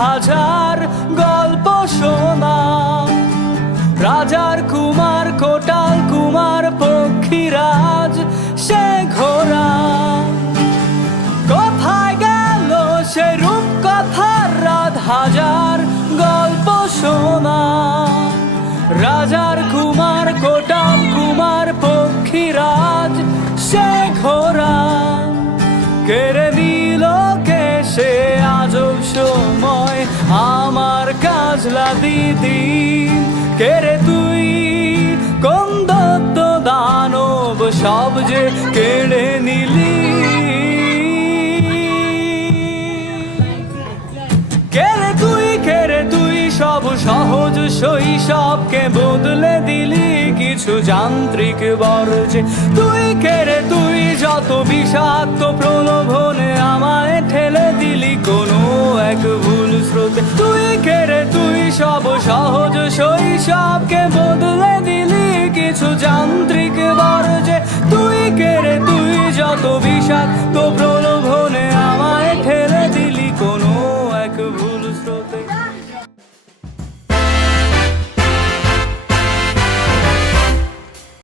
হাজার গল্প শোনা। রাজার কুমার, কোটাল কুমার, পক্ষীরাজ সে ঘোড়া। কোথায় গেল সে রূপকথার রাত, হাজার গল্প শোনা। রাজার কুমার, কোটাল কুমার, পক্ষীরাজ সে ঘোড়া। কেড়ে নিল কে সে আজব সময় আমার কাজলা দিদি। কেড়ে তুই কোন দত্ত দানব সব যে কেড়ে নিলি। কেড়ে তুই সব সহজ শৈশবকে বদলে দিলি কিছু যান্ত্রিক বর্জে। তুই যত বিষাক্ত প্রলোভনে আমায় ঠেলে দিলি কোনো এক ভুল স্রোতে। তুই সব সহজ শৈশবকে বদলে দিলি কিছু যান্ত্রিক বর্জে। তুই যত বিষাক্ত প্রলোভনে আমায় ঠেলে দিলি কোনো এক ভুল স্রোতে।